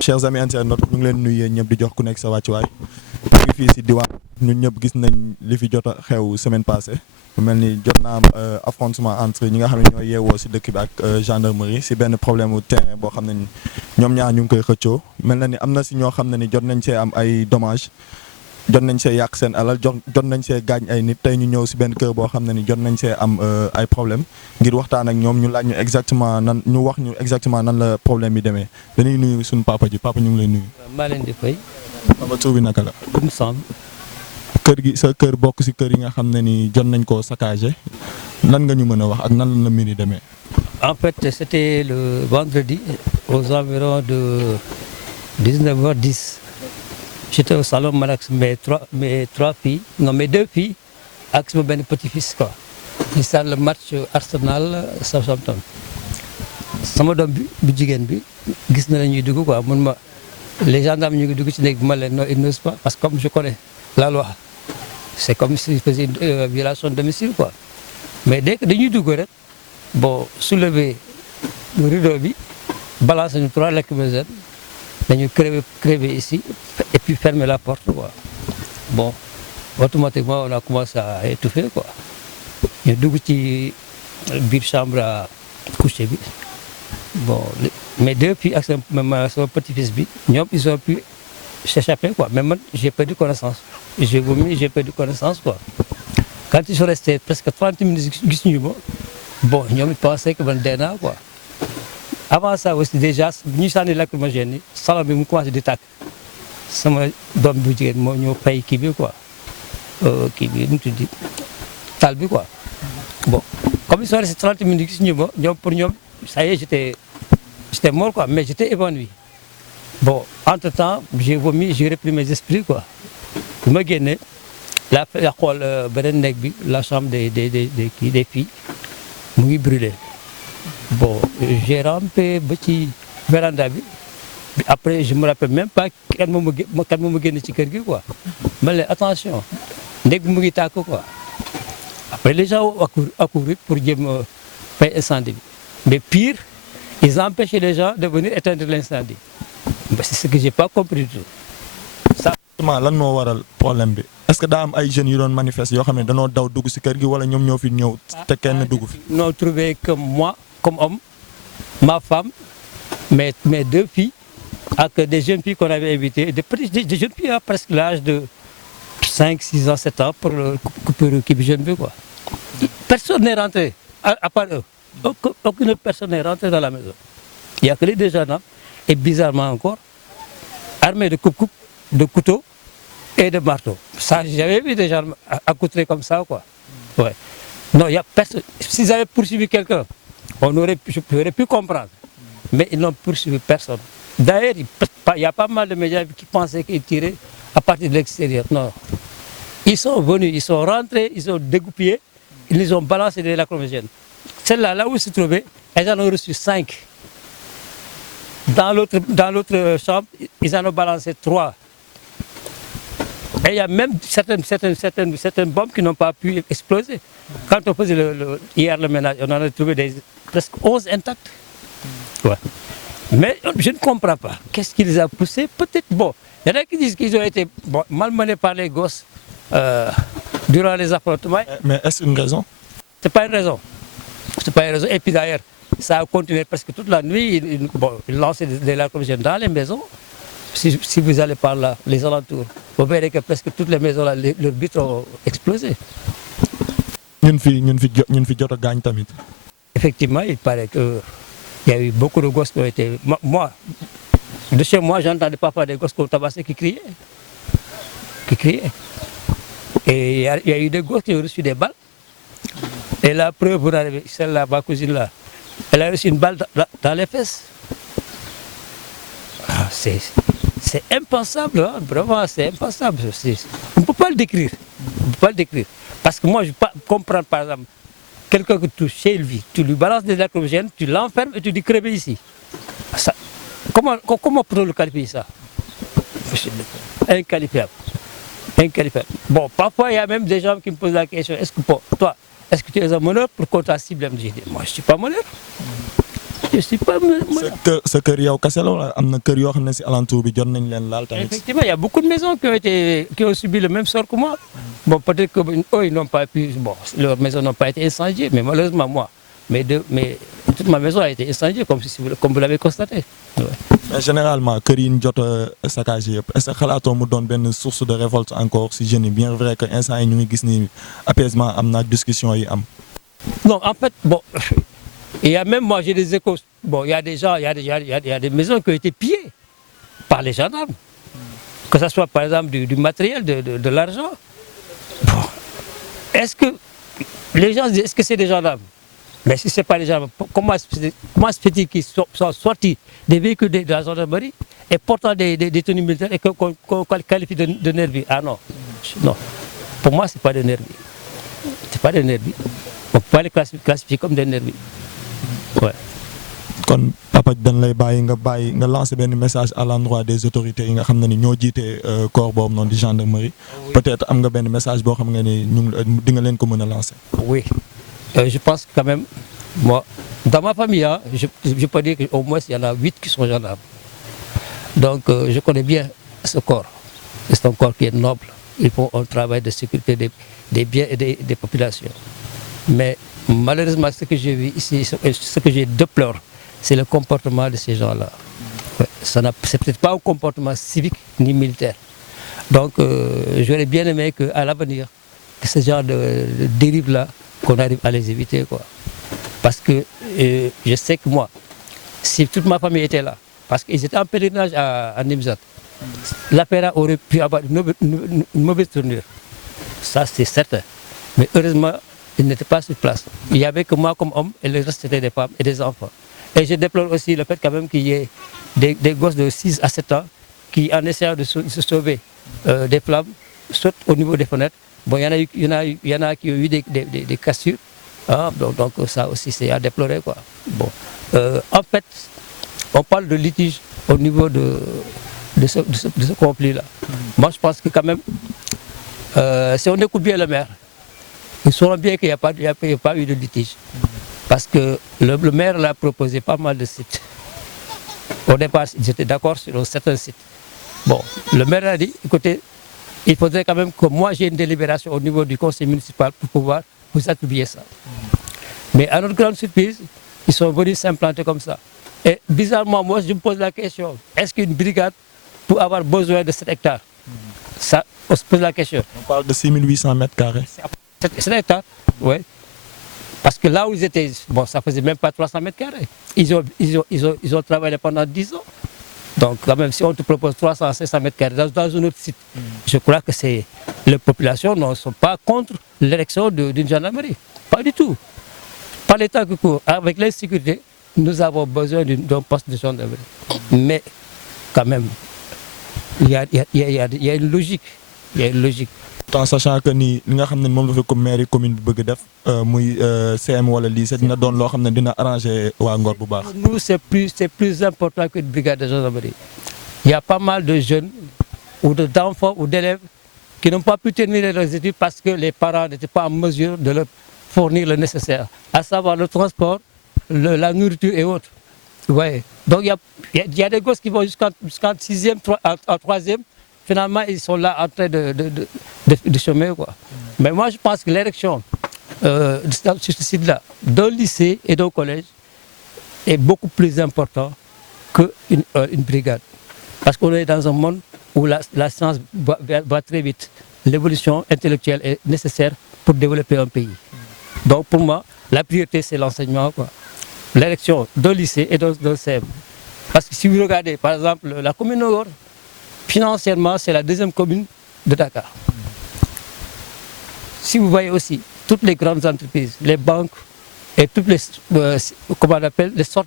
chers amis internautes ñu ngi leen nuyu ñëpp di jox ku nekk sa wàccuwaay ñu ngi fii si diwaan ñun ñëpp gis nañ li fi jot a xew semaine passée mu mel ni jot naa am affrontement entre ñi nga xam ne ñoo yeewoo si dëkk bi ak gendarmerie si benn problème mu terrain boo xam ne ni ñoom ñaar ñu ngi koy xëccoo mel na ni am na si ñoo xam ne ni jot nañ see am ay dommages jot nañ see yàq seen alal jot nañ see gaañ ay nit tey ñu ñëw si benn kër boo xam ne ni jot nañ see am ay problème ngir waxtaan ak ñoom ñu laaj ñu exactement nan ñu wax ñu exactement nan la problème bi demee dañuy nuyu suñu papa ji papa ñu ngi lay nuyu. maa leen di fay. papa tur bi naka la. Koum Samb. kër gi sa kër bokk si kër yi nga xam ne ni jot nañ koo saccagé nan nga ñu mën a wax ak nan la mbir yi demee. En fait, c'était le vendredi aux environs de 19h10. J'étais au salon man ak mes trois filles, non mes deux filles ak sama benn petit-fils quoi. Di seetaan le match Arsenal Southampton. Sama doom bi bu jigéen bi gis na la ñuy dugg quoi mun ma les gendarmes ñu ngi dugg ci néeg bi ma leen non ils n'osent pas parce que comme je connais la loi c'est comme s'ils faisaient une violation de domicile quoi. Mais dès que dañuy dugg rek bon soulever rideau bi balancer ñu 3 lacrymogènes dañu crever ici et puis fermer la porte quoi. Bon automatiquement on a commencé à étouffer quoi. ñu dugg ci biir chambre à coucher bi bon mes deux filles ak sama petit-fils bi ñoom ils ont pu s'échapper quoi mais man j'ai perdu connaissance j'ai vomi j'ai perdu connaissance quoi. Quand ils sont restés presque 30 minutes gis ñu ma bon ñoom ils pensaient que man dee naa quoi. Avant ça aussi déjà bu ñu sànni lacrymogène yi salon bi mu commencé di tàkk sama doom bu jigéen moo ñëw fay kii bi quoi kii bi nu mu tudd taal bi quoi. Bon comme ils sont restés 30 minutes gis ñu ma ñoom pour ñoom ça y est j'étais mort quoi mais j'étais évanoui. Bon entre-temps j'ai vomi j'ai repris mes esprits quoi. Bu ma génnee la xool beneen néeg bi la chambre des filles mu ngi brûlé. Bon j'ai rampé ba ci véranda bi après je me rappelle même pas kan moo ma génn ci kër gi quoi. ma ne attention néeg bi mu ngi tàkk quoi. Après les gens ont accouru pour jéem a fay incendie bi mais pire ils empêchaient les gens de venir éteindre l'incendie. C'est ce que j'ai pas compris du tout. Ça lan moo waral problème bi est-ce que daa am ay jeunes yu doon manifester yoo xam ne danoo daw dugg si kër gi wala ñoom ñoo fi ñëw te kenn dugg fi. n'ont trouvé que moi comme homme ma femme mes deux filles ak des jeunes filles qu'on avait invitées des jeunes filles à presque l'âge de 5, 6 ans, 7 ans pour kii bi jeune bi quoi. Personne n'est rentré à part eux. Aucune personne n'est rentrée dans la maison. Il y a que les deux gendarmes et bizarrement encore armés de coupe-coupe, de couteaux et de marteaux. Ça, j'avais vu des gens accoutrés comme ça quoi. Ouais. Non, il y a personne. S'ils avaient poursuivi quelqu'un, j'aurais pu comprendre. Mais ils n'ont poursuivi personne. D'ailleurs, il y a pas mal de médias qui pensaient qu'ils tiraient à partir de l'extérieur. Non. Ils sont venus, ils sont rentrés, ils ont dégoupillé, ils les ont balancé des lacrymogènes. Celle-là, là où ils se trouvaient, elles en ont reçu 5. Dans l'autre chambre, ils en ont balancé 3. Et il y a même certaines bombes qui n'ont pas pu exploser. Quand on faisait hier le ménage, on en a trouvé presque 11 intacts. Ouais. Mais je ne comprends pas. Qu'est-ce qui les a poussés? Peut-être, bon, il y en a qui disent qu'ils ont été malmenés par les gosses durant les affrontements. Mais est-ce une raison? C'est pas une raison. C'est pas une raison. Et puis d'ailleurs, ça a continué presque toute la nuit. Ils lançaient des lacrymogènes dans les maisons. Si vous allez par là, les alentours, vous verrez que presque toutes les maisons, là, leurs vitres ont explosé. ñun fi jot a gaañ tamit. Effectivement, il paraît que il y a eu beaucoup de gosses qui ont été... Moi, de chez moi, j'entendais parfois des gosses qui ont tabassé qui criaient. Et il y a eu des gosses qui ont reçu des balles. Et la preuve, vous avez celle-là, ma cousine là, elle a reçu une balle dans les fesses. Ah, c'est c'est impensable, hein, vraiment, c'est impensable. On ne peut pas le décrire. On ne peut pas le décrire. Parce que moi, je ne peux pas comprendre, par exemple, quelqu'un que tu chez lui, tu lui balances des lacrymogènes, tu l'enfermes et tu dis crève ici. Ça, comment peut-on le qualifier ça? Inqualifiable. Inqualifiable. Bon, parfois, il y a même des gens qui me posent la question, est-ce que pour toi, est-ce que tu es un meneur pour qu'on t'a ciblé? Je dis, moi, je ne suis pas meneur. Je ne suis pas meneur. sa kër yow kese la wala am na kër yoo xam ne si alentour bi jot nañ leen laal tamit. Effectivement, il y a beaucoup de maisons qui ont subi le même sort que moi. Bon, peut-être qu'eux, ils n'ont pas pu, bon, leurs maisons n'ont pas été incendiées, mais malheureusement, moi, toute ma maison a été incendiée, comme vous l'avez constaté. Ouais. Mais généralement kër yi ñu jot a saccagé yëpp est-ce que xalaatoo mu doon benn source de révolte encore si jeunes yi bien vrai que instant yi ñu ngi gis ni apaisement am na discussion yi am. Non, en fait, bon, il y a même, moi j'ai des échos, bon, il y a des gens, il y a des maisons qui ont été pillées par les gendarmes. Que ce soit par exemple du matériel, de l'argent. Bon, est-ce que les gens disent, est-ce que c'est des gendarmes? Mais si ce n'est pas les gendarmes, comment se fait-il qu'ils sont sortis des véhicules de la gendarmerie et portant des tenues militaires et qu'on qualifie de nervis? Ah non, non. Pour moi, ce n'est pas des nervis. Ce n'est pas des nervis. On ne peut pas les classifier comme des nervis. Ouais. Kon papa dañ lay bàyyi nga lancer benn message à l'endroit des autorités yi nga xam ne ni ñoo jiite corps boobu noonu di gendarmerie. Peut-être am nga benn message boo xam nga ni di nga leen ko mën a lancer. Oui, je pense quand même, moi, dans ma famille, hein, je peux dire qu'au moins il y en a 8 qui sont gendarmes. Donc je connais bien ce corps. C'est un corps qui est noble. Ils font un travail de sécurité des biens et des populations. Mais malheureusement, ce que j'ai vu ici, ce que j'ai déplore, c'est le comportement de ces gens-là. Ouais, c'est peut-être pas un comportement civique ni militaire. Donc, j'aurais bien aimé qu'à l'avenir, que ce genre de dérive-là, qu'on arrive à les éviter, quoi. Parce que je sais que moi, si toute ma famille était là, parce qu'ils étaient en pèlerinage à Nimzat, l'affaire aurait pu avoir une mauvaise tournure. Ça, c'est certain. Mais heureusement, ils n'étaient pas sur place. Il n'y avait que moi comme homme et le reste c'était des femmes et des enfants. Et je déplore aussi le fait quand même qu'il y ait des gosses de 6 à 7 ans qui, en essayant de se sauver des flammes, sautent au niveau des fenêtres. Bon, il y en a qui ont eu des cassures. Hein, donc ça aussi c'est à déplorer, quoi. Bon. En fait, on parle de litige au niveau de ce conflit-là. Moi je pense que quand même, si on écoute bien le maire, ils sauront bien qu'il n'y a pas eu de litige. Parce que le maire l'a proposé pas mal de sites. Au départ, ils étaient d'accord sur certains sites. Bon, le maire a dit, écoutez, il faudrait quand même que moi j'ai une délibération au niveau du conseil municipal pour pouvoir vous attribuer ça. Mais à notre grande surprise, ils sont venus s'implanter comme ça. Et bizarrement, moi je me pose la question, est-ce qu'une brigade peut avoir besoin de 7 hectares? Ça, on se pose la question. On parle de 6800 mètres carrés. C'est un hectare, oui. Parce que là où ils étaient, bon, ça faisait même pas 300 mètres carrés. Ils ont travaillé pendant 10 ans. Donc, quand même, si on te propose 300 500 mètres carrés dans un autre site, je crois que les populations ne sont pas contre l'érection d'une gendarmerie. Pas du tout. Par les temps que court, avec l'insécurité, nous avons besoin d'un poste de gendarmerie. Mais, quand même, il y a une logique. Il y a une logique. En sachant que ni li nga xam ne moom la fa ko maire commune bi bëgg def muy CM wala lycée dina doon loo xam ne dina arranger waa Ngor bu baax. Nous c'est plus important qu'une brigade de gendarmerie. Il y a pas mal de jeunes ou d'enfants ou d'élèves qui n'ont pas pu terminer leurs études parce que les parents n'étaient pas en mesure de leur fournir le nécessaire, à savoir le transport, la nourriture et autres. Ouais. Donc il y a des gosses qui vont jusqu'en 6e, en 3e. Finalement, ils sont là en train de chômer, quoi. Mais moi, je pense que l'érection sur ce site-là, d'un lycée et d'un collège, est beaucoup plus important qu'une brigade. Parce qu'on est dans un monde où la science va très vite. L'évolution intellectuelle est nécessaire pour développer un pays. Donc, pour moi, la priorité, c'est l'enseignement, quoi. L'érection d'un lycée et d'un CM. Parce que si vous regardez, par exemple, la commune de Ngor, financièrement, c'est la 2e commune de Dakar. Si vous voyez aussi toutes les grandes entreprises, les banques et toutes les, comment on appelle, les sortes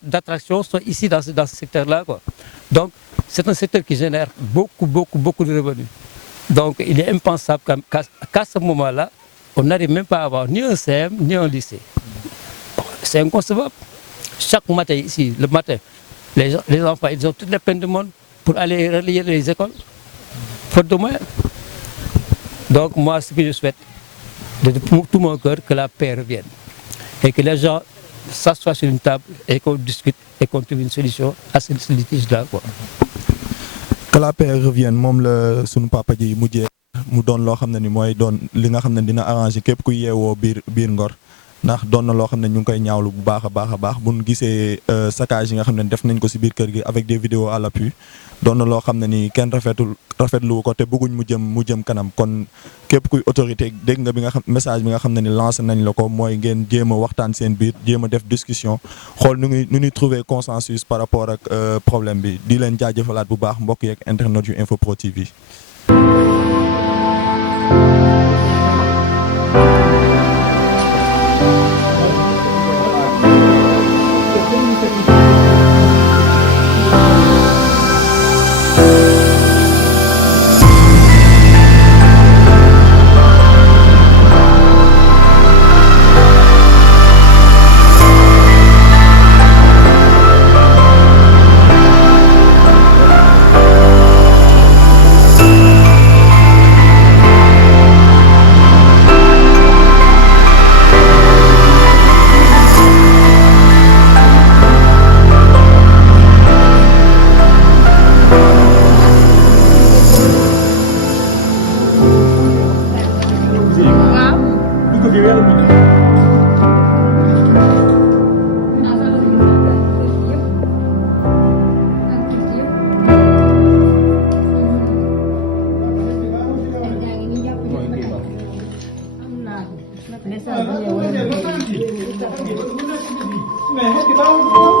d'attractions sont ici dans ce secteur-là, quoi. Donc, c'est un secteur qui génère beaucoup de revenus. Donc, il est impensable qu'à ce moment-là, on n'arrive même pas à avoir ni un CM, ni un lycée. C'est inconcevable. Chaque matin ici, le matin, les enfants, ils ont toutes les peines du monde pour aller relier les écoles, faute de moyens. Donc, moi, ce que je souhaite, de tout mon cœur, que la paix revienne. Et que les gens s'assoient sur une table et qu'on discute et qu'on trouve une solution à ce litige-là, quoi. Que la paix revienne moom la sunu papa ji mujjee mu doon loo xam ne ni mooy doon li nga xam ne dina arranger képp ku yeewoo biir Ngor ndax doon na loo xam ne ñu ngi koy ñaawlu bu baax a baax bu ñu gisee saccage yi nga xam ne def nañ ko si biir kër gi avec des vidéos à l'appui doon na loo xam ne ni kenn rafetlu ko te bëgguñ mu jëm kanam kon képp kuy autorité dégg nga message bi nga xam ne ni lancé nañ la ko mooy ngeen jéem a waxtaan seen biir jéem a def discussion xool nu ñuy trouver consensus par rapport ak problème bi di leen jaajëfalaat bu baax mbokk yeeg internet yu Info Pro TV.